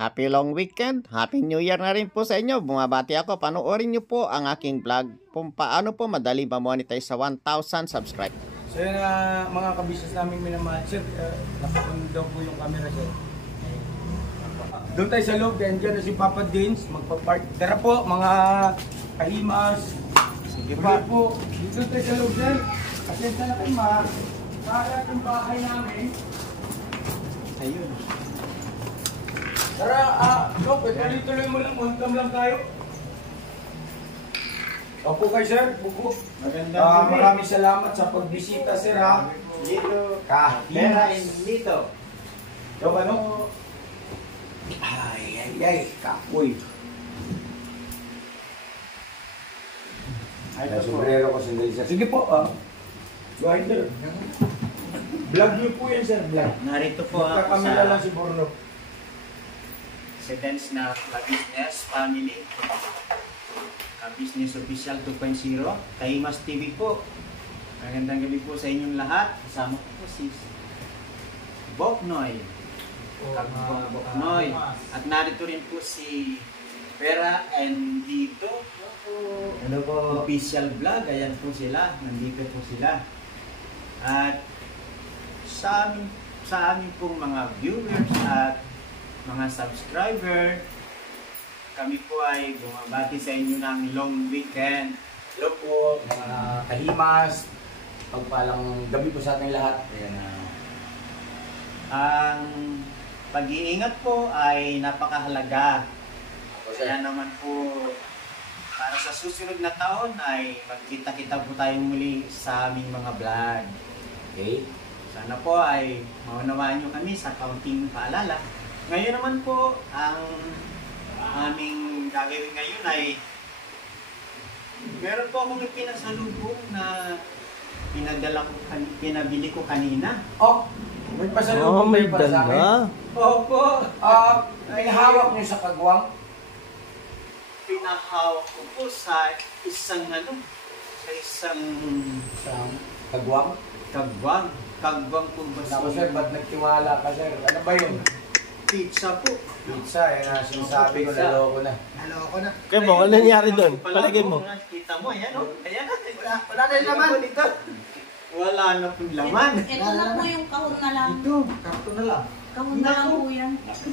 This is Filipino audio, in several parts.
Happy long weekend, Happy New Year na rin po sa inyo. Bumabati ako, panoorin nyo po ang aking vlog kung paano po madali ma-monetize sa 1,000 subscribe. So yun mga kabisnes namin minamahal, sir, nakapunod daw po yung camera, sir. Doon tayo sa loob, dahil dyan na si Papa Dins, magpa-park. Tara po, mga kahimas. Sige po. Dito tayo sa loob, sir. Asensya na kayo, para yung bahay namin. Ayun. Tara, Dok, tuloy mo lang, welcome lang tayo. Opo kayo, sir. Buko. Maraming salamat sa pagbisita, sir, ha. Dito. Kahimas. Dito. Dok, ano? Ay, kapoy. Ay, sombrero ko sandali, sir. Sige po, Go ahead, sir. Vlog niyo po yan, sir. Vlog. Narito po ako Magkakamila lang sa si Borno. Sedens na Business Family. Business Official 2.0. Kahimas TV po. Magandang gabi po sa inyong lahat. Kasama ko po si Boknoy. Boknoy. At narito rin po si Vera and Dito. Ano po? Official vlog. Ayan po sila. Nandito po sila. At sa amin pong mga viewers at mga subscriber, kami po ay bumabati sa inyo ng long weekend. Hello po, mga kahimas. Pagpalang gabi po sa ating lahat. Ayan, ang pag-iingat po ay napakahalaga. Kaya naman po, para sa susunod na taon ay magkita-kita po tayong muli sa aming mga vlog. Okay? Sana po ay maunawaan nyo kami sa kaunting paalala. Ngayon naman po, ang aming gagawin ngayon ay meron po akong pinasalubong na pinabili ko kanina. Oh, may pasalubong may para sa akin. dala. Opo. Pinahawak niyo sa kagwang. Pinahawak ko po sa isang Kagwang? kagwang. Kagwang po ba Naku, sir, ba't nagtiwala ka, sir? Ano ba yun? Pizza po. Pizza, yan na sinasabi ko, Pizza. naloko na. Naloko na. Kaya mo, ano nangyari doon? Palagay mo. Kita mo, ayan o. Ayan na. Wala na yung laman. Dito. Wala na pong laman. Ito na po yung kahon na lang. Ito, karto na lang. Kahon na lang po yan.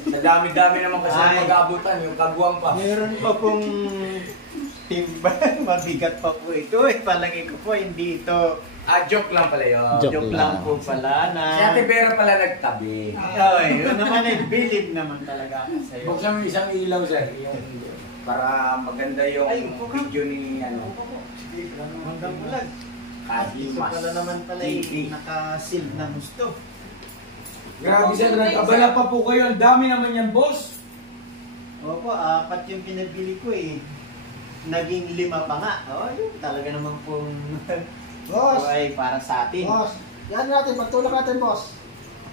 Nadami-dami naman kasi Ay. mag-abutan, yung kagwang pa. Meron pa pong timba. Mabigat pa po ito. Palagay ko po, hindi ito. Joke lang pala yun. Joke Lang po pala na. Si Ate Vera pala nagtabi. Ay, yun naman ay bilib naman talaga ako sa'yo. Buksan mo isang ilaw, sir. Para maganda yung Ay, upo ka. video ni ano. Hanggang bulag. Ito Kahimas. pala naman pala TV. naka-seal na gusto. Grabe, sir. Nagkabala pa po kayo. Ang dami naman yan, boss. Opo, 4 yung pinabili ko eh. Naging 5 pa nga. Oh, yun talaga naman pong Boss! ay para sa atin. Boss! Yan natin, pagtulak natin, boss.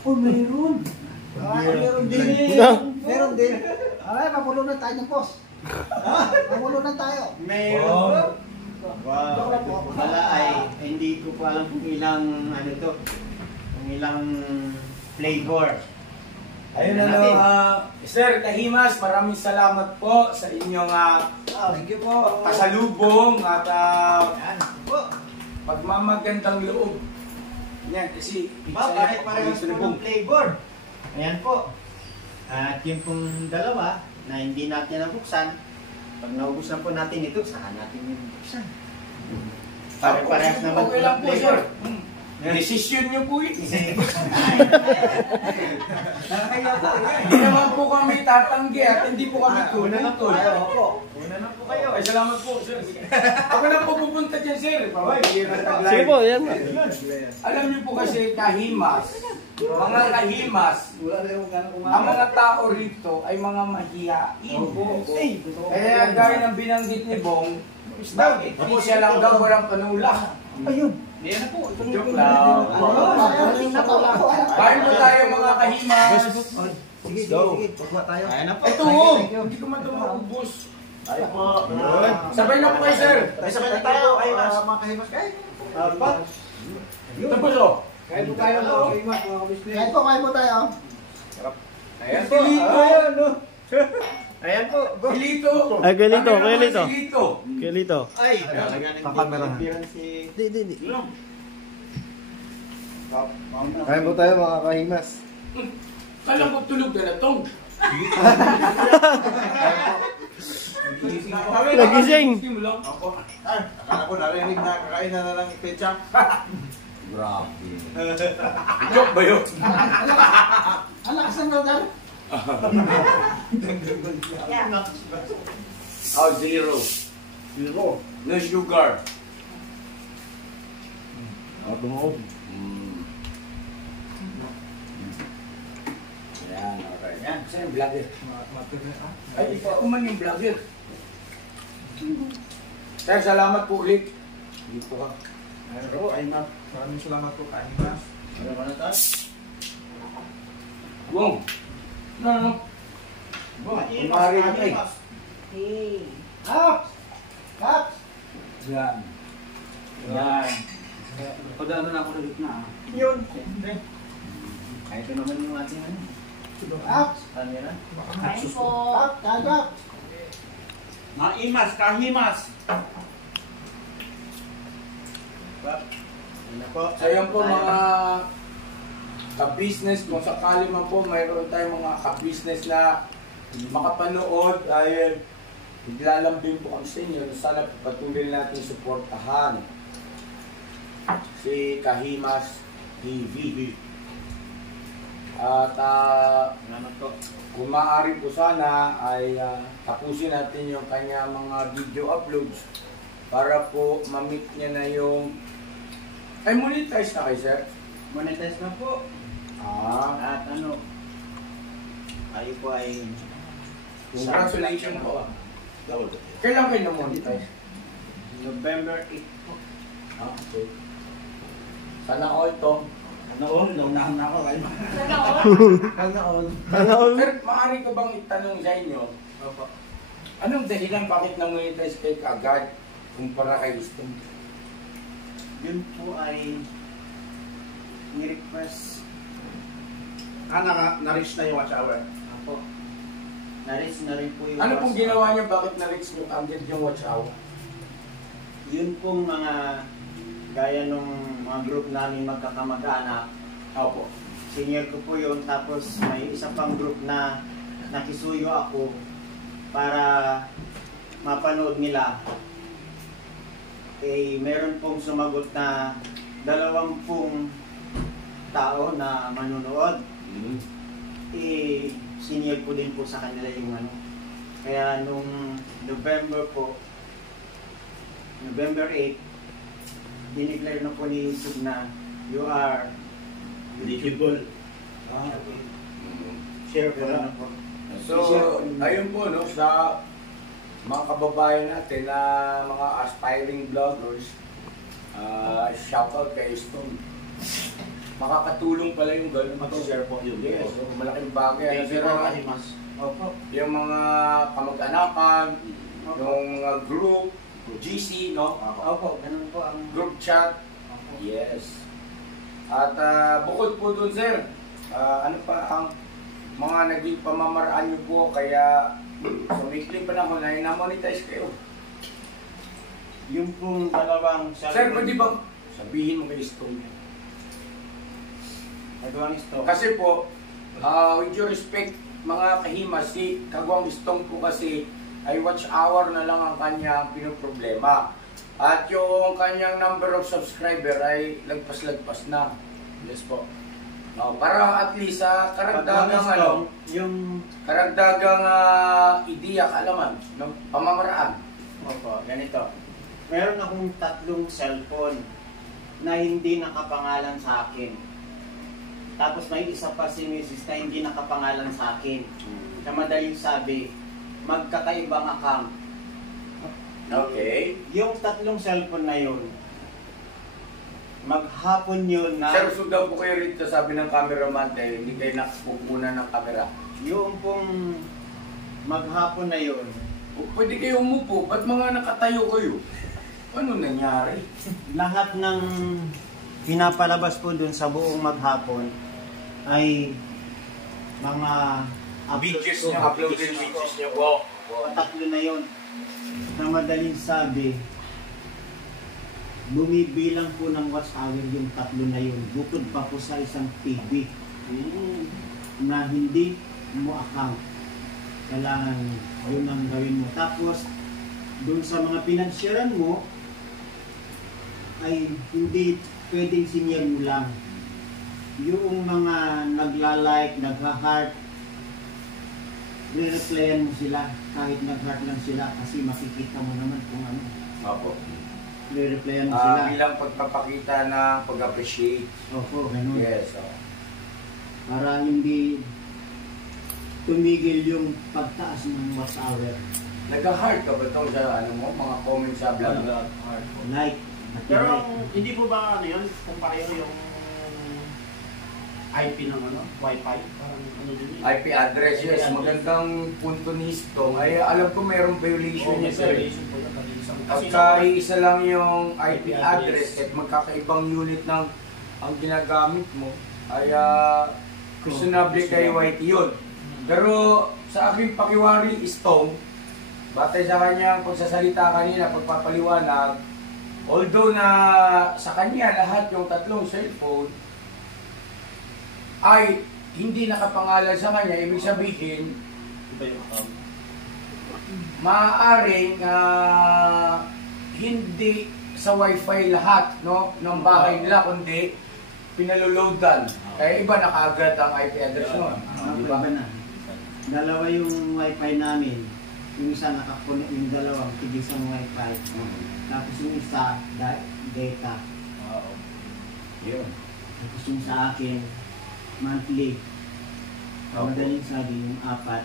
Oh, mayroon. Meron din. No. Meron din. Ay, mapulunan tayo ng boss. Mapulunan tayo. Mayroon. Oh. Wow. Ito po pala ay hindi ko pa alam kung ilang ano to. Kung ilang flavor. Ayun Tingnan ano, natin. sir, Kahimas, maraming salamat po sa inyong Thank you po. pasalubong at Yan po. pagmamagandang loob. Yan, kasi Pare-parehas po ng flavor. Ayan po. At yung pong dalawa na hindi natin nabuksan, pag naubos na po natin ito, saka natin yung buksan. Pare-parehas naman Okay lang po, flavor. sir. Desisyon niyo po yun. Hindi naman po kami tatanggi at hindi po kami Una na po. tutol. Opo. Una na po kayo. Ay, salamat po, sir. Ako na po pupunta dyan, sir. Sige po, yan. Alam niyo po kasi kahimas, mga kahimas, ang mga tao rito ay mga mahihain. Kaya gaya ng binanggit ni Bong, bakit hindi siya lang daw walang panula? Ayun. Ayan na po. Joke lang. Kain po tayo mga kahimas. Sige, sige. Pagwa tayo. Ayan na po. Ito Thank you, oh, thank you. hindi ko man ito maubos. Tayo po. Sabay na po kayo, sir. Sabay na tayo, Kahimas. Mga kahimas. Kain. Ito po, so. Kain po tayo, mga kahimas, mga kabisnes. Kain po tayo. Ayan po. Ayan, no. Kilito. Ay, Kilito, Cameraman Kilito. si Kilito. Kilito. Ay, talaga nagbibiran si... Di. Kain po tayo mga kahimas. Kala ko tulog na natong. Nagising. Ako. Ay, akala ko narinig na kakain na lang ipetsa. Grabe. Joke ba yun? Ang lakas ng radar. Oh, zero. Zero. No sugar. Ako mo. Yan, okay. Yan. Saan yung vlogger? Ay, ikaw man yung vlogger. Sir, salamat po ulit. Dito ka. Pero, ay na. Maraming salamat po kahimas. Ano ba na tayo? Bong. No. Kumari na eh. Hey. Caps! Caps! Yan. Yan. Padaan na ako na gitna. Yun. Siyempre. Ay, ito naman yung ating ano. Caps! Camera. Kain po. Caps! Caps! Naimas, kahimas. Yan na po. So yan po mga ka-business, kung sakali man po mayroon tayong mga ka-business na makapanood ay iglalambing po kami sa inyo. Sana patuloy natin suportahan si Kahimas TV. At Ano to? kung maaari po sana ay tapusin natin yung kanya mga video uploads para po ma-meet niya na yung ay monetize na kayo, sir? Monetize na po. At ano? Tayo po ay... Congratulations po. Kailan kayo na-monetize? November 8 po. Okay. Sana all to. Noon, naunahan na ako kayo. Ganoon. Sir, maaari ko bang itanong sa inyo? Anong dahilan bakit na-monetize kayo kaagad kumpara kay gusto? Yun po ay... ni-request Na-reach na yung watch hour. ako. Na-reach na rin po yung... Ano pong WhatsApp. ginawa niyo? Bakit na-reach niyo agad yung watch hour? Yun pong mga... Gaya nung mga group namin magkakamag-anak. Opo. Senior ko po yun. Tapos may isa pang group na nakisuyo ako para mapanood nila. Eh, meron pong sumagot na 20 tao na manunood. Eh, senior ko din po sa kanila yung ano. Kaya nung November 8, dineclare na po ni YouTube na you are Eligible. share po na po. So, ayun po, no, sa mga kababayan natin na mga aspiring vloggers, shoutout kay Stone. Makakatulong pala yung gano'n. Mag-share po yun. Yes, so, malaking bagay. Thank you po kahimas. Opo. Yung mga kamag-anakan, yung mga group, GC, no? Opo, ganun po ang... Group chat. Yes. At bukod po dun, sir, ano pa ang mga naging pamamaraan nyo po kaya sumikling panahon na na-monetize kayo? Yung pong dalawang... Sir, pwede bang sabihin mo kay Stone? Dalawang ito. Kasi po, with your respect, mga kahimas, si Kagwang Stone po kasi ay watch hour na lang ang kanya pinoproblema. At yung kanyang number of subscriber ay lagpas-lagpas na. Yes po. No, para at least sa karagdagang ano, yung... karagdagang ideya, kaalaman, no? Pamamaraan. Opo, ganito. Meron akong 3 cellphone na hindi nakapangalan sa akin. Tapos may isa pa si Mrs. na hindi nakapangalan sa akin. Sa madaling sabi, magkakaibang account. Okay. Yung 3 cellphone na yun, maghapon yun na... Sir, sundan po kayo rito, sabi ng cameraman, dahil hindi kayo nakapupuna ng camera. Yung pong maghapon na yun, Pwede kayo umupo, ba't mga nakatayo kayo? Ano nangyari? lahat ng pinapalabas po dun sa buong maghapon ay mga Videos ko, niyo, upload videos yung niyo. videos niyo po. Patatlo na yon. Na madaling sabi, bumibilang po ng watch hour yung tatlo na yun. Bukod pa po sa isang TV na hindi mo account. Kailangan yun ang gawin mo. Tapos, doon sa mga pinansyaran mo, ay hindi pwedeng senior mo lang. Yung mga nagla-like, nagha-heart, re-replyan mo sila kahit nag-heart lang sila kasi makikita mo naman kung ano. Opo. Re-replyan mo sila. Bilang pagpapakita ng pag-appreciate. Opo, ganun. Yes. Para hindi tumigil yung pagtaas ng watch hour. Nag-heart ka ba ito sa ano mo, mga comments sa vlog? Like. Pero hindi po ba ano yun, kung pareho yung IP ng ano, Wi-Fi? Parang ano din yun? IP address, yes. Magandang punto ni Stong. Ay, alam ko mayroong violation niya sir. Pagka isa lang yung IP address at magkakaibang unit ng ang ginagamit mo, ay questionable kay YT yun. Pero sa aking pakiwari, Stong, batay sa kanyang pagsasalita kanina, pagpapaliwanag, although na sa kanya lahat yung tatlong cellphone ay hindi nakapangalan sa kanya, ibig sabihin, Iba yung account. maaaring hindi sa wifi lahat no, ng bahay nila, kundi pinaloloadan. Kaya iba nakaagad ang IP address nun. Di Diba? ba na? Dalawa yung wifi namin. Yung isa nakakunik, yung dalawang tigisang wifi. Tapos yung isa, data. Oo. Yun. Tapos yung sa akin, monthly. Opo. Madaling sabi yung 4,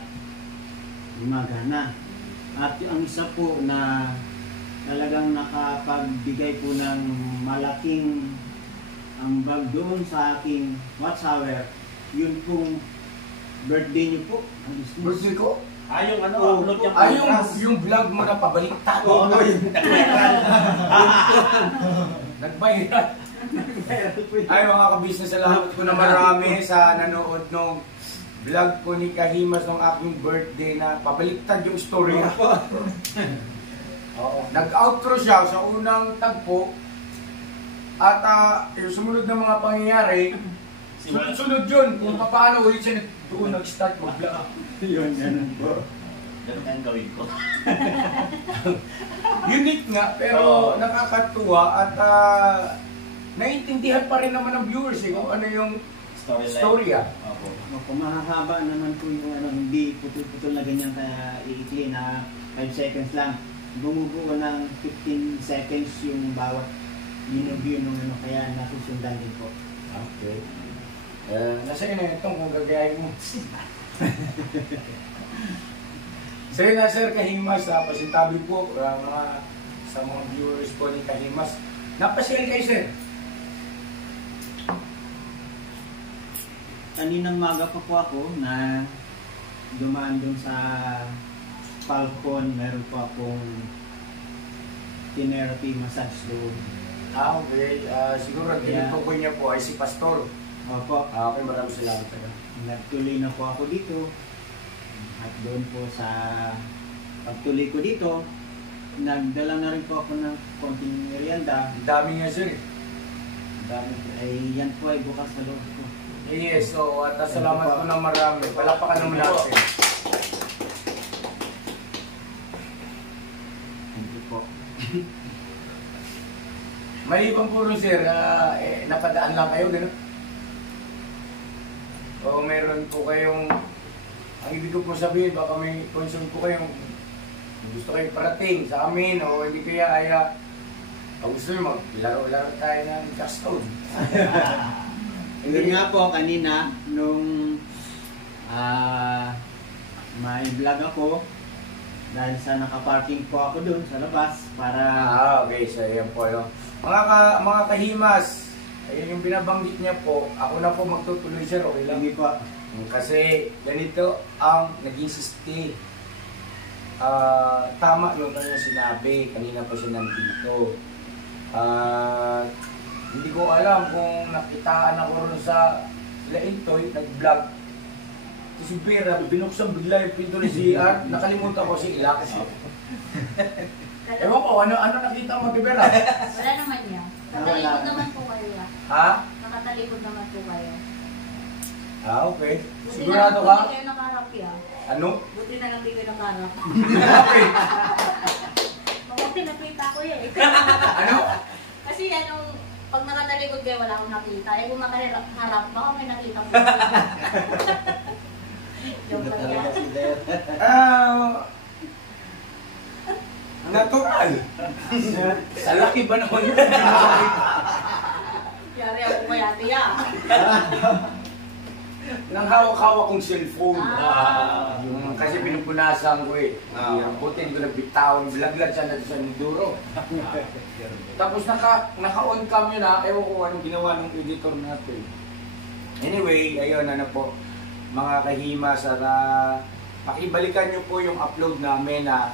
gumagana. At ang isa po na talagang nakapagbigay po ng malaking ambag doon sa aking watch hour, yun pong birthday niyo po. Ang business. Birthday ko? Yung ano, Oh, upload niya Ay, yung vlog mo na pabaliktad. Oo, yun. Nagbayad. Ay, mga kabisnes, salamat ko na marami sa nanood nung vlog ko ni Kahimas ng aking birthday na pabaliktad yung story. Oo. Nag-outro siya sa unang tagpo at yung sumunod na mga pangyayari, sunod-sunod yun kung paano ulit siya doon nag-start mag-vlog. Yun, ganun po. Ganun ang gawin ko. Unique nga, pero nakakatuwa at naiintindihan pa rin naman ng viewers kung ano yung Storyline. storya. Opo. Kung mahahaba naman po yung ano, hindi putol-putol na ganyan kaya iikli na 5 seconds lang. Bumubuo ng 15 seconds yung bawat minubyo nung ano, kaya nasusundan din po. Okay. Nasa iyo na itong kung gagayahin mo. So yun na sir, Kahimas, pasintabi po sa mga viewers po ni Kahimas. Napasyal kayo sir. Kaninang maga pa po ako na dumaan dun sa Falcon, meron po akong therapy massage doon. Okay. Siguro ang tinutukoy niya po ay si Pastor. Opo, Okay, maraming salamat sa'yo. nagtuloy na po ako dito. At doon po sa pagtuloy ko dito, nagdala na rin po ako ng konting merienda. Ang dami nga sir. Ang dami ay yan po ay bukas sa loob ko. Yes, so at salamat po ng marami. Palakpakan naman natin. Thank you po. Maliban po rin sir, napadaan lang kayo, gano'n? O meron po kayong, ang ibig ko po sabihin, baka may concern po kayong gusto kayong parating sa amin o hindi kaya ay gusto nyo maglaro-laro tayo ng Jackstone. Yun nga po kanina nung may vlog ako dahil sa nakaparking po ako doon sa labas para Okay, so yan po yun. Mga Kahimas, ayun yung binabanggit niya po, ako na po magtutuloy sir, okay lang? hindi po Kasi ganito ang naging siste. Tama yung kanyang sinabi, kanina pa siya nandito. Hindi ko alam kung nakitaan ako rin sa sila Intoy, nag-vlog. Si Vera, binuksan bigla yung pinto ni CR. Nakalimutan ko si Ilak. Ewan ko, ano nakita mo kay Vera? Wala naman yan. Nakatalikod naman po kayo. Ha? Nakatalikod naman po kayo. Ah, okay. Buti Sigurado na lang ka? Buti kayo nakarap ya. Ano? Buti na lang di kayo nakarap. Okay. Mabuti nakita ko yan. Ano? Kasi anong, pag nakatalikod kayo wala akong nakita. Eh kung nakaharap, baka may nakita ko. Joke lang yan. Natural. Sa laki ba naman yun? Yari ako kaya tiya. Nang hawak-hawak kong cellphone. Ah. Kasi pinupunasan ko eh. Butin ko na bitawan. Bilaglag siya natin sa Minduro. Tapos naka-on cam yun ha. Ewan ko anong ginawa ng editor natin. Anyway, ayun ano po. Mga kahimas at pakibalikan nyo po yung upload namin na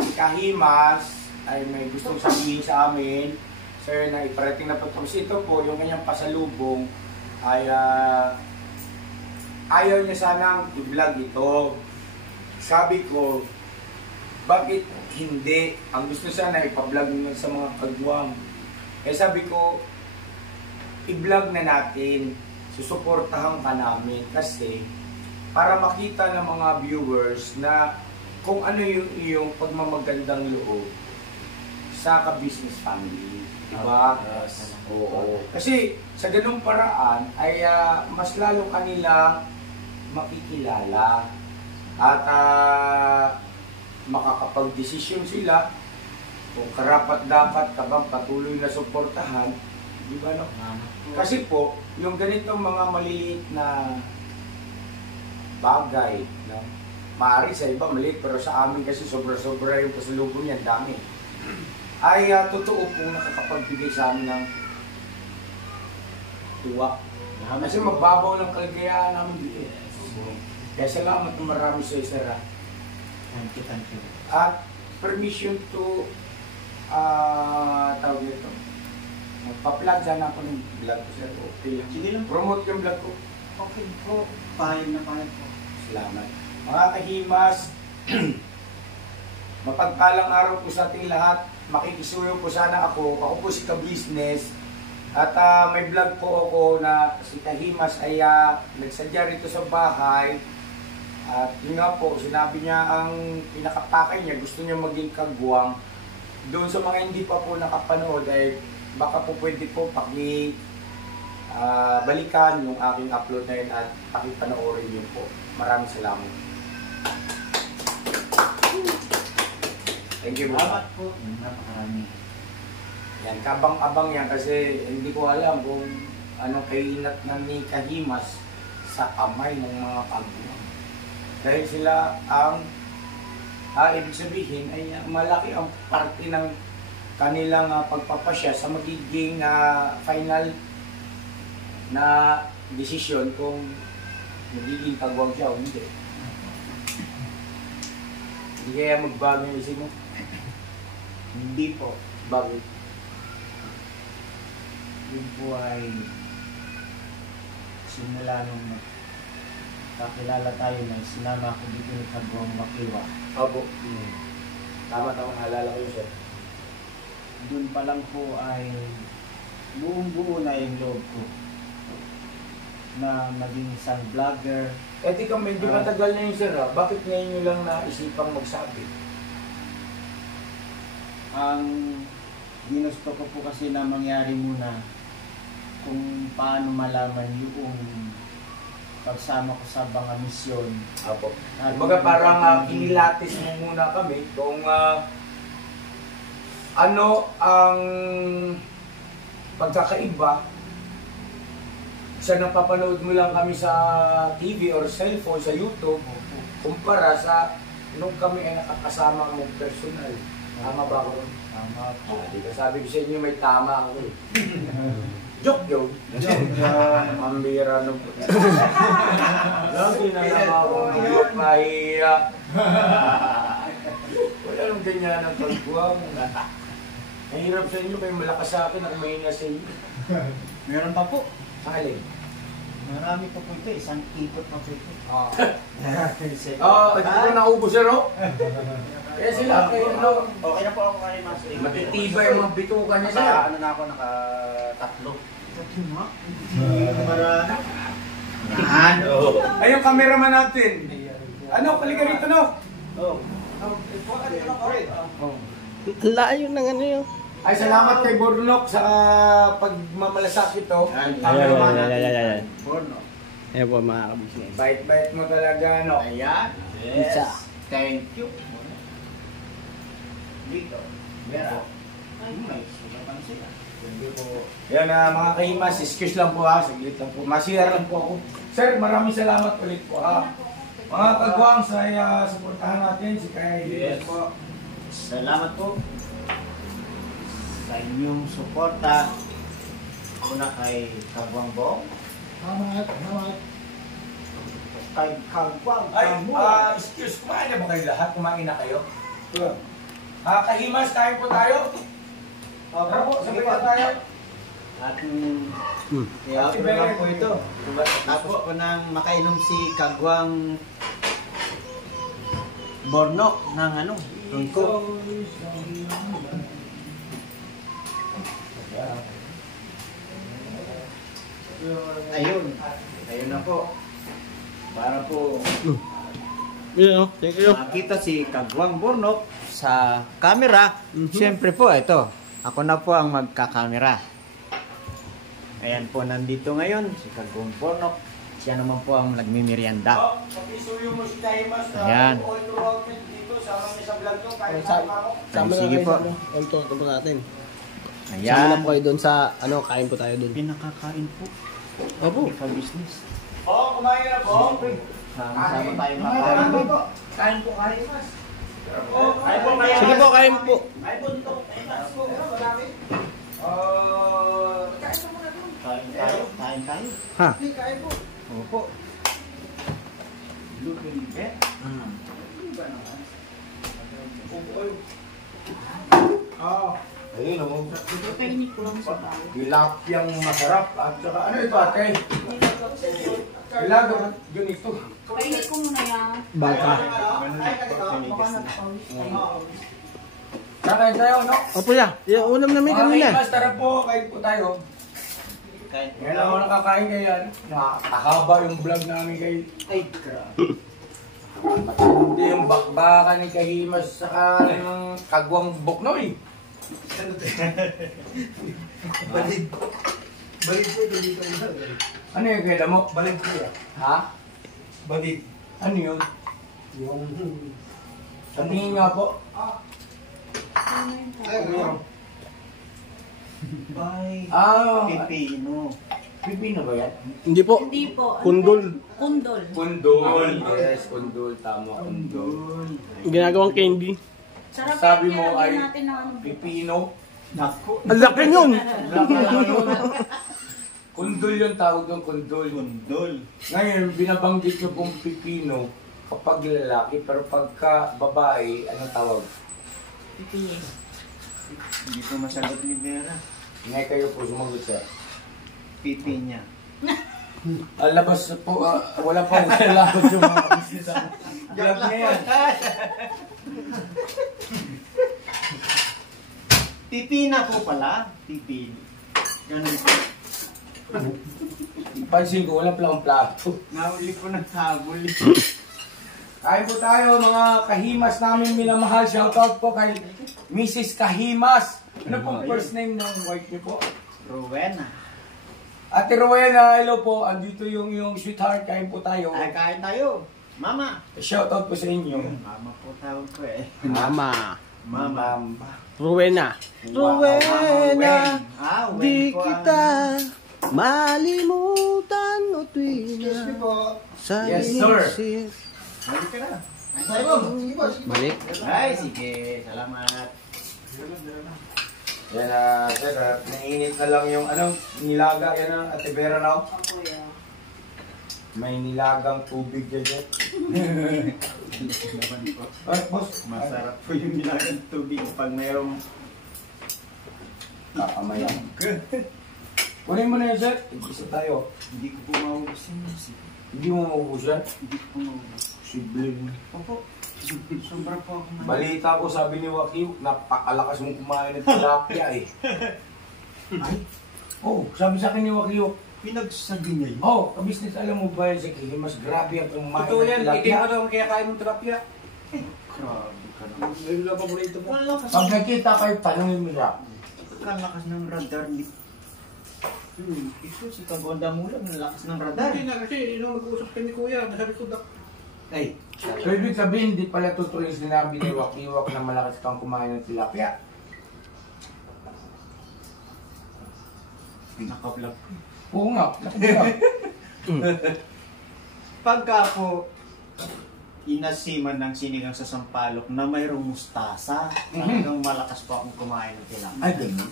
si Kahimas ay may gustong sabihin sa amin. Sir, na iparating na po. Tapos ito po, yung kanyang pasalubong ay ayaw niya sanang i-vlog ito. Sabi ko, bakit hindi? Ang gusto sana ipa-vlog mo sa mga kagwang. Kaya sabi ko, i-vlog na natin. Susuportahan ka namin kasi para makita ng mga viewers na kung ano yung iyong pagmamagandang loob sa ka-business family. Diba? Oo. Kasi sa ganung paraan ay mas lalo kanila makikilala at makakapag-desisyon sila kung karapat-dapat ka bang patuloy na suportahan. Diba no? Kasi po, yung ganitong mga maliliit na bagay, no? Maaari sa iba maliit, pero sa amin kasi sobra-sobra yung pasalubong yan, dami. Ay totoo pong nakakapagbigay sa amin ng tuwa. Kasi magbabaw ng kaligayahan namin dito. Kaya salamat na marami sa Isara. Thank you. At permission to tawag nito. Magpa-plug dyan ako ng vlog ko sir. Okay lang. Sige lang. Promote yung vlog ko. Okay po. Pahayag na pahayag po. Salamat. Mga kahimas, mapagpalang araw po sa ating lahat. Makikisuyo po sana ako. Ako po si Ka-Business. At may vlog po ako na si Kahimas ay nagsadya rito sa bahay. At yun nga po, sinabi niya ang pinakapakay niya, gusto niya maging kagwang. Doon sa mga hindi pa po nakapanood ay baka po pwede po balikan yung aking upload na yun at pakipanoorin yun po. Maraming salamat. Thank you. Salamat po. Napakarami. Yan, kabang-abang yan kasi hindi ko alam kung anong kainat na ni Kahimas sa kamay ng mga kagwang. Dahil sila ang, ibig sabihin ay malaki ang parte ng kanilang pagpapasya sa magiging final na desisyon kung magiging kagwang siya o hindi. Hindi kaya magbago yung isip mo? Hindi po. Bakit? Yun po ay simula nung kakilala tayo na sinama ko dito ni Kagwang Makiwa. Opo. Tama, naalala ko yun sir. Doon pa lang po ay buong buo na yung loob ko na maging isang vlogger. Eh di ka medyo matagal na yun sir ha? Bakit ngayon nyo lang naisipang magsabi? Ang ginusto ko po kasi na mangyari muna kung paano malaman yung pagsama ko sa mga misyon. Opo. Kumbaga parang kinilatis mo muna kami kung ano ang pagkakaiba sa napapanood mo lang kami sa TV or cellphone, sa YouTube, kumpara sa nung kami ay nakakasama mong personal. Tama ba ako? Tama po. Dito sabi ko sa inyo may tama ako eh. Joke yun. Ang bira nung puti. Lagi na lang ako mahiya. Wala nang ganyan ang kagwang. Mahirap sa inyo, kayo malakas sa akin, ako mahina sa inyo. Meron pa po. Alin? Marami pa po ito, isang ikot pa po ito. Ito po naubos siya, no? Kaya sila, ano, Okay na po ako kay Mas. matitibay yung mga bitukan niya sila. Ano na ako, naka-tatlo. Yan. Ay, yung cameraman natin. Ano, kalika rito, no? Layo ng ano yun. Ay, salamat kay Bornok sa pagmamalasakit to. Cameraman Ayan, natin. ayan, ayan. Porno. Ayan po mga kabisnes. Bait-bait mo talaga, no? Ayan. Isa. Thank you. Dito. Vera. May sugatan sila. Yan mga kahimas, excuse lang po ha, saglit lang po. Masiyar lang po ako. Sir, maraming salamat ulit po ha. Mga kagwang sa suportahan natin si Kay. Yes po. Salamat po sa inyong suporta. Una kay Kagwang Bong. Kay Kagwang Ay, Bong. excuse, kumain na ba kayo lahat? Kumain na kayo? Kahimas, kain po tayo. Tara po, sabay na tayo. At i-upload lang po ito. Tapos po nang makainom si Kagwang Bornok ng ano, tungko. Ayun. Ayun na po. Para po Yun, thank you. makita si Kagwang Bornok sa camera. Siyempre po, ito. Ako na po ang magkakamera. Ayan po, nandito ngayon si Kagwang Bornok. Siya naman po ang nagmimerienda. Papisuyo mo si Kahimas. Ayan. All throughout dito, sama niya sa vlog ko. Kahit Sa- sama ako. Sama na Sige kayo po. sa ano, ito po natin. Sama na Ayan. po kayo doon sa, ano, kain po tayo doon. Pinakakain po. Opo. Ika-business. Kumain na po. Sama tayo Kain makain. po. Kain po, Kahimas. Kain po, Sige po, kain po. Kain po dito. Kahimas po. Marami. Kain po muna doon. Kain tayo. Kain tayo. Ha? Hindi, kain po. Opo. Lutuin. Ayun o. Kainit ko lang sa tao. Tilapiyang masarap. At saka ano ito ate? Kailangan yun ito. Kainit ko muna yan. Baka. Baka nagpawis tayo. Kakain tayo, no? Opo ya. Yung unam namin Mga kanina. kaimas, tara po. Kain po tayo. Kain. Ngayon ako nakakain kayan. Nakakahaba yung vlog namin kay... Ay, grabe. Hindi yung bakbakan ni Kahimas saka ng Kagwang Boknoy. Balid. Balid po dito. Ano yung kaya mo? Balid po yan. Ha? Balid. Ano yun? Yung... Sabihin nga po. Ay, ano? Ay, pipino. Pipino ba yan? Hindi po. Hindi po. Kundol. Kundol. Kundol. Yes, kundol. Tama, kundol. Ginagawang candy. Sarap Sabi yan, mo nilagyan ay- natin ng ano. Pipino. Naku. Ang laki yun. Kundol yung tawag ng kundol. Kundol. Ngayon, binabanggit nyo pong pipino kapag lalaki, pero pagka babae, anong tawag? Pipis. Hindi ko masagot ni Vera. Ngay kayo po sumagot sir. Pipi niya. Ang labas po, wala pa akong kailangan yung mga business. Vlog niya yan. Pipina po pala. Pipin. Ganun po. Pansin ko, wala pala akong plato. Nahuli ko ng habol. Kain po tayo mga kahimas namin minamahal. Shoutout po kay Mrs. Kahimas. Ano pong first name ng wife niyo po? Rowena. Ate Rowena, hello po. Andito yung sweetheart. Kain po tayo. Ay, kain tayo. Mama. Shoutout po sa inyo. Mama po tawag ko eh. Mama. Mama. Rowena. Rowena. Ah, when Di po ang- kita malimutan o tuwing Excuse me po. sa Yes, sir. isip. Balik ka na. Ay, po. Sige po. Sige po. Balik. Ay, sige. Salamat. Yan na, sir. Nainit na lang yung nilaga yan ang Ate Vera now. Ako yan. May nilagang tubig dyan yan. Ay, boss. Masarap po yung nilagang tubig pag mayroong Kakamayan. Kunin mo na yun, sir. Isa tayo. Hindi ko po maubusin. Hindi mo maubusan. Hindi ko po maubusin. Sibling. Opo. Sobra po ako. Balita ko, sabi ni Wakiw, napakalakas mong kumain ng tilapia eh. Ay, Sabi sa akin ni Wakiw, pinagsabi niya yun. kabisnes, alam mo ba yan si Kiki, mas grabe ang kumain Totoo ng yan, tilapia. itim ka daw kaya kain mong tilapia. Grabe ka naman. May wala paborito mo. Wala kasi. Pag nakita kayo, tanongin mo siya. Kalakas ng radar ni... ito si Kagonda Mula, ang lakas ng radar. Hindi na kasi, nung nag-uusap kami kuya, nasabi ko Ay, So, ibig sabihin, hindi pala totoo yung sinabi ni Wakiwak na malakas kang kumain ng tilapia. naka-vlog. Oo nga, nakikinig. Pagka po inasiman ng sinigang sa sampalok na mayroong mustasa, talagang malakas po akong kumain ng tilapia. Ay, ganun.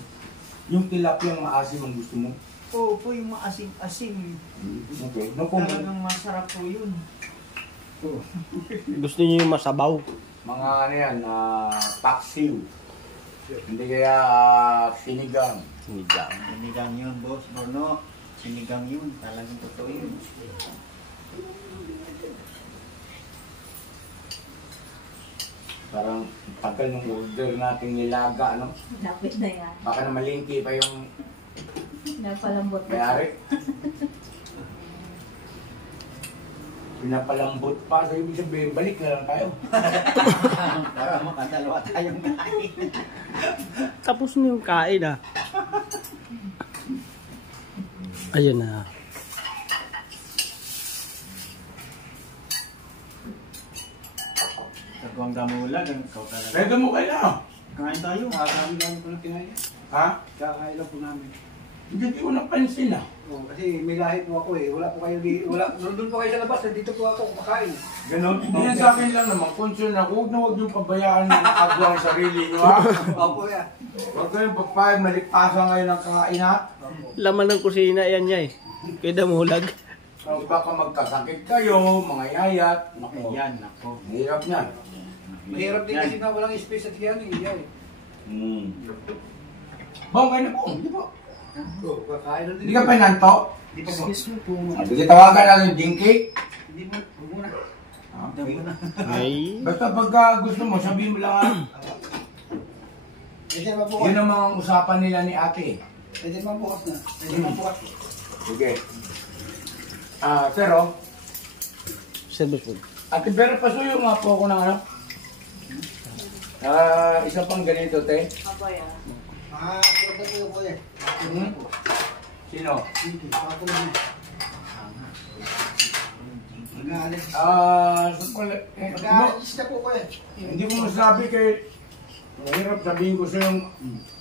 Yung tilapia ang maasim ang gusto mo. Oo po, yung maasim-asim. Okay. No comment. Talagang masarap po yun. Gusto niyo yung masabaw. Mga ano yan, paksiw. Hindi kaya sinigang. Sinigang. Sinigang yun, boss. Bruno, sinigang yun. Talagang totoo yun. Parang tagal ng order nating nilaga, ano? Lapit na yan. Baka na malingki pa yung Napalambot na. may-ari. Pinapalambot pa. So, ibig sabihin, balik na lang tayo. Para makadalawa tayong kain. Tapos mo yung kain ah. Ayun na. Kagawang damulag, ang ikaw talaga. Pwede mo kayo. Kain tayo. Marami lang po ng kinain. Ha? Kakain lang po namin. Hindi ko napansin ah. Kasi may lahi po ako eh. Wala po kayo doon po kayo sa labas. Dito po ako kumakain. Ganon. Hindi yan sa akin lang naman. Concern ako. Huwag niyong pabayaan ng agwa ang sarili niyo ha. Opo yan. Huwag kayong pagpahig. Malipasa ngayon ang kakain ha. Laman ng kusina yan niya eh. Kaya damulag. Baka magkasakit kayo, mga yayat. Naku, Ayan, ako. hirap niyan. Mahirap din kasi na walang space at yan eh. Yan eh. Bong, kayo na po. Hindi po. Kakain na din. Hindi ka pa nanto? Hindi pa po. Sige, tawagan natin Dinky. Hindi mo. Huwag muna. Ay. Basta pagka gusto mo, sabihin mo lang ha. Pwede ba bukas? Yun ang mga usapan nila ni ate. Pwede ba bukas na? Pwede ba bukas? Sige. Sir, oh. Service food. Ate Vera, pasuyo nga po ako ng ano. Isa pang ganito, te. Aboy ah. Pwede po yung kuya. Sino? Sige, pakatulog na. Mag-aalis. Mag-aalis na po kuya. Hindi ko masabi kay mahirap sabihin ko sa yung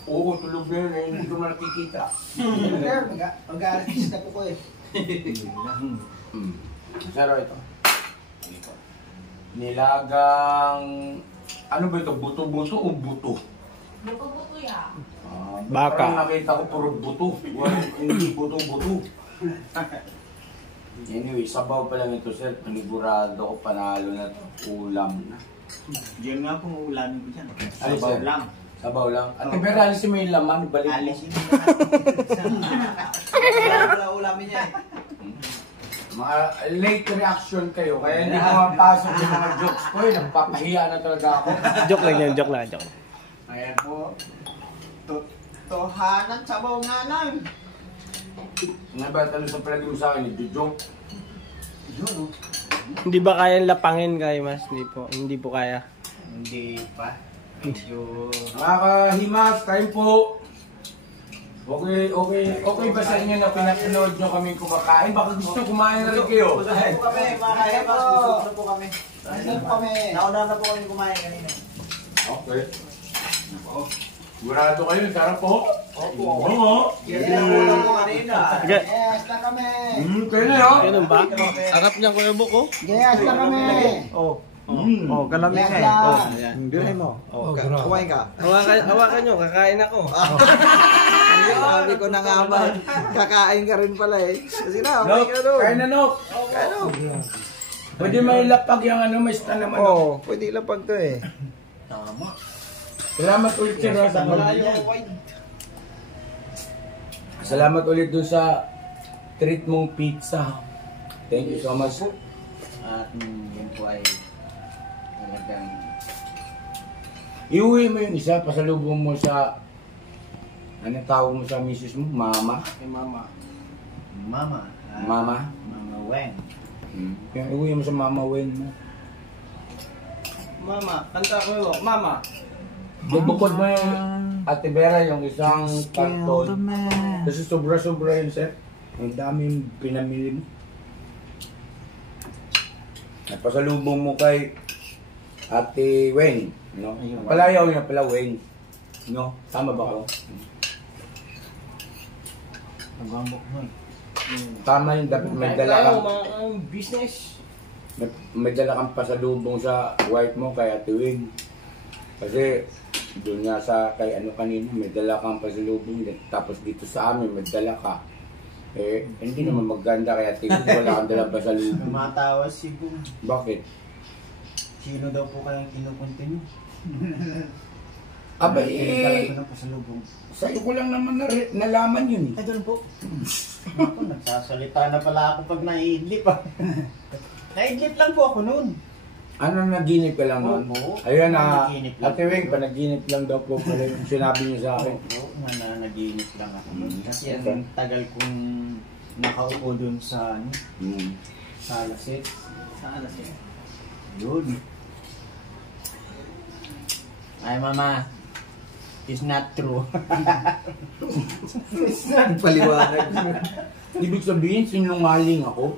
oo, tulog na yun, hindi ko na nakikita. Sir, mag-aalis na po kuya. Pero ito. Nilagang, ano ba ito? Buto-buto o buto? Buto-buto yan. Baka. Parang nakita ko puro buto. Hindi buto-buto. Anyway, sabaw pa lang ito, sir. Panigurado ko panalo na ulam na. Yun nga pong ulamin ko dyan. Ay, Sabaw sir. lang. Sabaw lang. At pero alisin mo yung laman, balik mo. Alisin mo. Wala ulamin niya eh. Mga late reaction kayo, kaya hindi ko mapasok yung mga jokes ko eh. Nagpapahiya na talaga ako. Joke lang yan, joke lang, joke. Ayan po. Tohanan, sabaw nga lang. Ano ba tanong sa palagi mo sa akin? Joke. Hindi ba kayang lapangin kayo, mas? Hindi po kaya. Hindi pa. Medyo... Mga kahimas, kain po. Okay ba sa inyo na pinapanood nyo kami kumakain? Baka gusto kumain na rin kayo. Kaya po. Gusto po kami. Ano po kami? Nauna na po kami kumain kanina. Okay. Sigurado kayo, sarap po. Opo. Oo. Yan ang ulam ko kanina. Yes na kami. Kayo na yun. Ganun ba? Sarap niya, Kuya Buk, oh. Yes na kami. Kalamig Yes lang. Biray mo. Kumain ka. Hawakan nyo, kakain ako. Sabi ko na nga ba, kakain ka rin pala eh. Sige na, Nok, kain na Nok. Pwede may lapag yung ano, may stand naman. Oo, pwede lang pag to eh. Salamat ulit sir sa Wala pag- yung wine. Salamat ulit dun sa treat mong pizza. Thank you so much. At yun po ay talagang Iuwi mo yung isa, pasalubong mo sa anong tawag mo sa misis mo? Mama? Kay mama. Mama. Mama? Mama Weng. Yung iuwi mo sa Mama Wen mo. Mama, kanta ko yun. Mama. Bubukod mo yung Ate Vera yung isang karton. Kasi sobra-sobra yun, sir. Ang daming pinamili mo. At pasalubong mo kay Ate Wen, no? Ayun. Palayaw niya pala Wen. No? Tama ba ko? Nagambok mo eh. Tama yun, dapat may Kahit dala tayo, kang, mga business. may dala kang pasalubong sa wife mo kay Ate Wen. Kasi doon nga sa kay ano kanina, may dala kang pasalubong din. Tapos dito sa amin, may dala ka. Eh, hindi naman maganda kaya Ate Wen, wala kang dala pasalubong. Tumatawa si Bong. Bakit? Sino daw po kayang kinukontinue? Aba Talaga eh, ng pasalubong. sa'yo ko lang naman nalaman yun eh. Ay, doon po. Ako, nagsasalita na pala ako pag naiidlip ah. Naidlip lang po ako noon. Ano, naginip ka lang nun? Opo. Ayun na, Panaginip lang. Ate Weng, panaginip lang daw po pala yung sinabi niyo sa akin. Oo, nananaginip lang ako noon. Kasi ang tagal kong nakaupo doon sa ano, sa Alasit. Sa Alasit. Yun. Ay, mama. It's not true. Paliwanag. Ibig sabihin, sinungaling ako?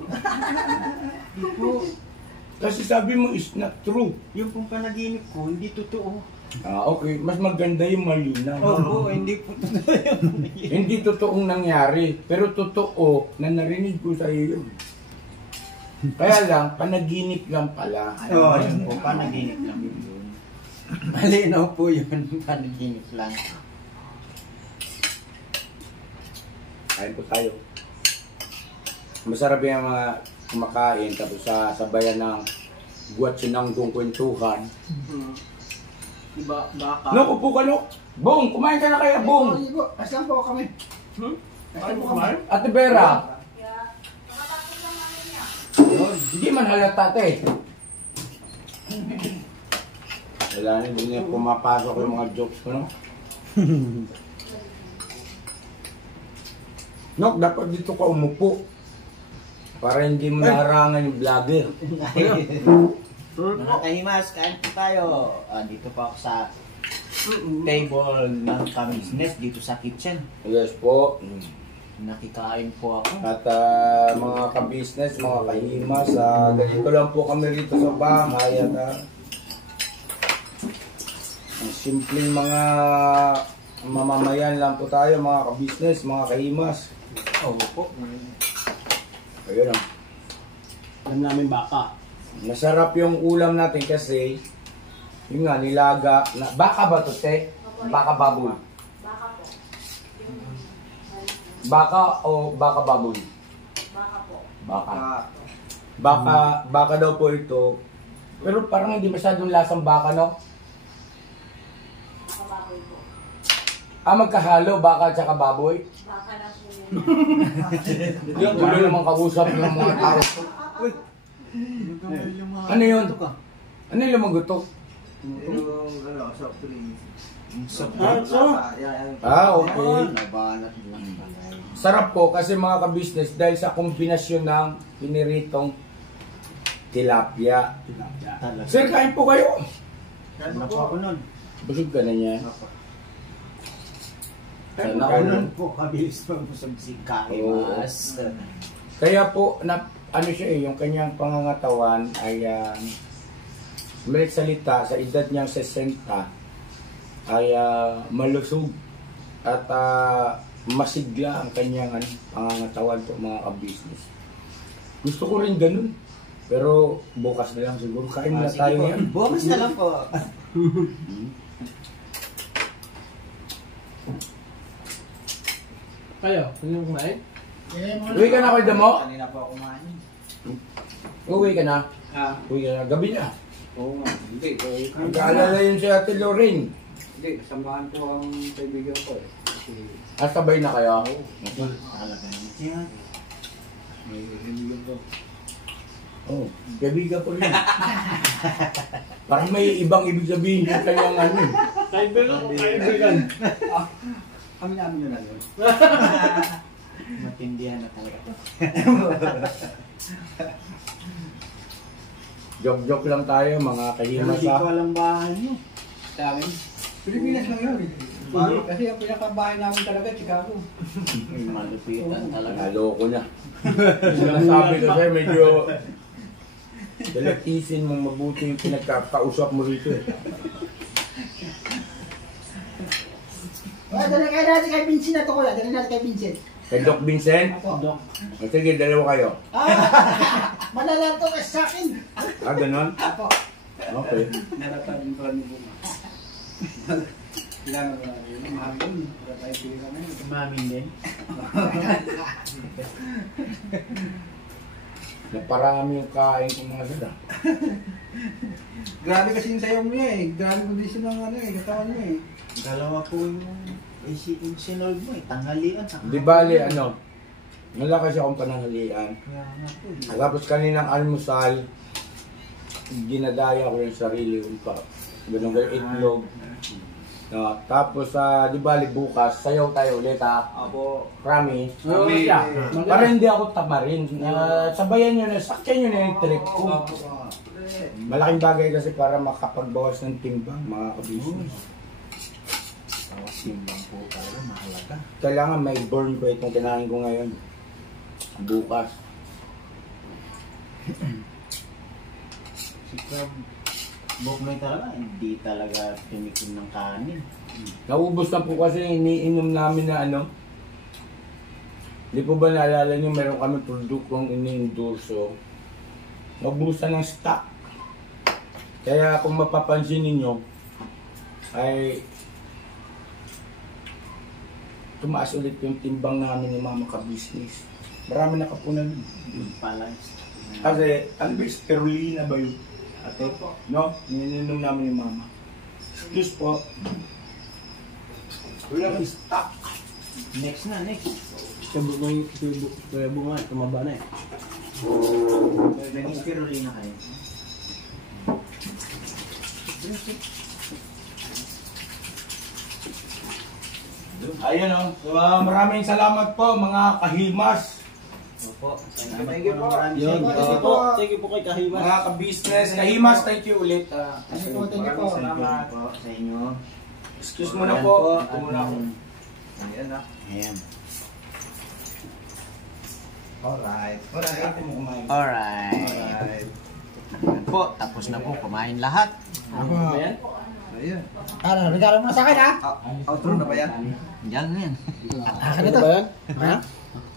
Kasi sabi mo, it's not true. Yung pong panaginip ko, hindi totoo. Ah, okay. Mas maganda yung malinaw. Oo, hindi po totoo yun. Hindi totoong nangyari, pero totoo na narinig ko sa iyo. Kaya lang, panaginip lang pala. Oo, yun po, panaginip lang yun. Malinaw po yun, panaginip lang. Kain po tayo. Masarap yung mga kumakain tapos sa sabayan ng buwat sinanggong kwentuhan. Diba, baka. No, upo ka, no? Bong, kumain ka na kaya, Bong? Ay, po, asan po kami? Asan po kami? Ate Vera, Kaya, nakatapos lang namin niya. hindi man halata, te. Wala na, hindi na pumapasok yung mga jokes ko, no? Nok, dapat dito ka umupo. Para hindi mo naharangan yung vlogger. Mga kahimas, kain po tayo. Dito po ako sa table ng kamisnes dito sa kitchen. Yes po. Nakikain po ako. At mga ka-business, mga kahimas, ganito lang po kami rito sa bahay. At ang simpleng mga mamamayan lang po tayo, mga ka-business, mga kahimas. Oo po. Ayun o. Alam namin baka. Masarap yung ulam natin kasi, yun nga, nilaga. Baka ba to, te? Baka baboy. Baka po. Yung, Baka o baka baboy? baka po. Baka. Baka daw po ito. Pero parang hindi masyadong lasang baka, no? Baka baboy po. Magkahalo, baka at saka baboy. Baka na po yun. Yung gulo naman kausap ng mga tao. Ano yun? Ano yung lumagutok? Soft drinks. Okay. Nabanat lang. Sarap po kasi mga ka-business dahil sa kombinasyon ng piniritong tilapia. Talaga. Sir, kain po kayo. Ano po ako nun? Busog ka na niya. Sana all. Ganun po, kabilis pag-busog si Kaimas. Kaya po, ano siya yung kanyang pangangatawan ay maliit salita, sa edad niyang 60 ay malusog at masigla ang kanyang pangangatawan po mga ka-business. Gusto ko rin ganun. Pero bukas na lang siguro. Kain na tayo yan. Bukas na lang po. Kayo, ano yung kumain? Uwi ka na, Kuya Damo? Kanina po ako kumain. Uwi ka na. Uwi ka na. Gabi na. Oo nga. Hindi. Nag-aalala yun si Ate Lorraine. Hindi. Samahan ko ang kaibigan ko eh. Sabay na kayo? Talaga naman yan. May kaibigan ko. Oh, kaibigan ko rin. Parang may ibang ibig sabihin yung kanyang ano eh. Kaibigan. Kami namin yun ano. Matindihan na talaga to. Joke-joke lang tayo mga kahimas Hindi ko alam bahay mo. Sa amin. Pilipinas lang yun. Kasi ang pinakabahay namin talaga, Chicago. Malupitan talaga. Naloko na. Sinasabi kasi medyo dalatisin mong mabuti yung pinagkakausap mo rito eh. Dali kayo natin kay Vincent na to kuya. Dali natin kay Vincent. Kay Doc Vincent? Ako. Sige, dalawa kayo. Malala to kasi sa akin. Ganon? Ako. Okay. Naratan yung plan mo. Kailangan mo na yun. Mahal yun. Wala tayo pili na ngayon. Mamin din. Naparami yung kain kong mga sila. Grabe kasi yung sayaw mo eh. Grabe kondisyon ng ano eh. Katawan mo eh. Dalawa po yung sinold mo eh. Tanghalian. Di bali, ano, malakas akong pananghalian. Kaya nga po. Tapos kaninang almusal, ginadaya ko yung sarili ko pa. Ganun itlog. No, tapos, di bali bukas, sayaw tayo ulit ha. Apo. Promise. Para hindi ako tamarin. Sabayan nyo na, sakyan nyo na yung trick ko. Malaking bagay kasi para makapagbawas ng timbang, mga kabisnes. Timbang po talaga, mahalaga. Kailangan may burn ko itong kinain ko ngayon. Bukas. Si Crab, Boknoy talaga, hindi talaga tinikim ng kanin. Naubos na po kasi iniinom namin na ano. Hindi po ba naalala nyo, meron kami produktong ini-endorso. Naubusan ng stock. Kaya kung mapapansin ninyo, ay tumaas ulit yung timbang namin ng mga ka-business. Marami nakapunan. Yung pala. Kasi, ano ba, spirulina ba yun? Ate, no? Nininom namin yung mama. Excuse po. Wala kang stock. Next na, next. Kaya bunga, tumaba na eh. Naging spirulina kayo. Ayun o. So, maraming salamat po mga kahimas. Opo. Thank you po. Yun, Thank you po. thank you po kay Kahimas. Mga ka-business. Kahimas, thank you ulit. Thank you po. Salamat po sa inyo. Excuse muna po. Ito muna ako. Ayan na. Ayan. Alright. Alright. Ayan po, tapos na po kumain lahat. Ano ba yan? Ayun. Regalo mo na sa akin ha? Outro na ba yan? Diyan na yan. Ano ba yan? Ha?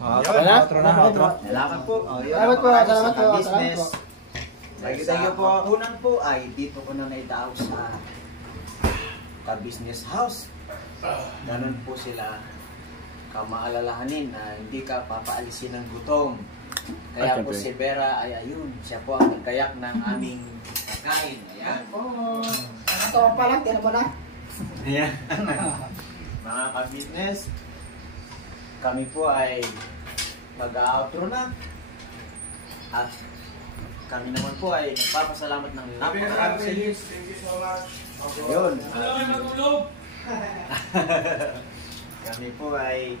Outro na. Salamat po. Salamat po. Salamat po. Business. Thank you po. Unan po ay dito ko na naitao sa ka-business house. Ganun po sila kamaalalahanin na hindi ka papaalisin ng gutom. Kaya po si Vera ay ayun, siya po ang nagkayak ng aming kakain. Ayan. Ito pa lang, tira mo na. Ayan. Mga ka-business, kami po ay mag-outro na. At kami naman po ay nagpapasalamat ng napakaraming sa inyo. Thank you so much. Yun. Kami po ay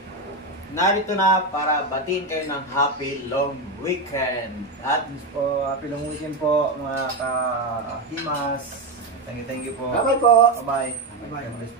narito na para batiin kayo ng happy long weekend. At po, happy long weekend po mga ka-himas. Thank you po. Bye-bye po. Bye-bye. Bye-bye.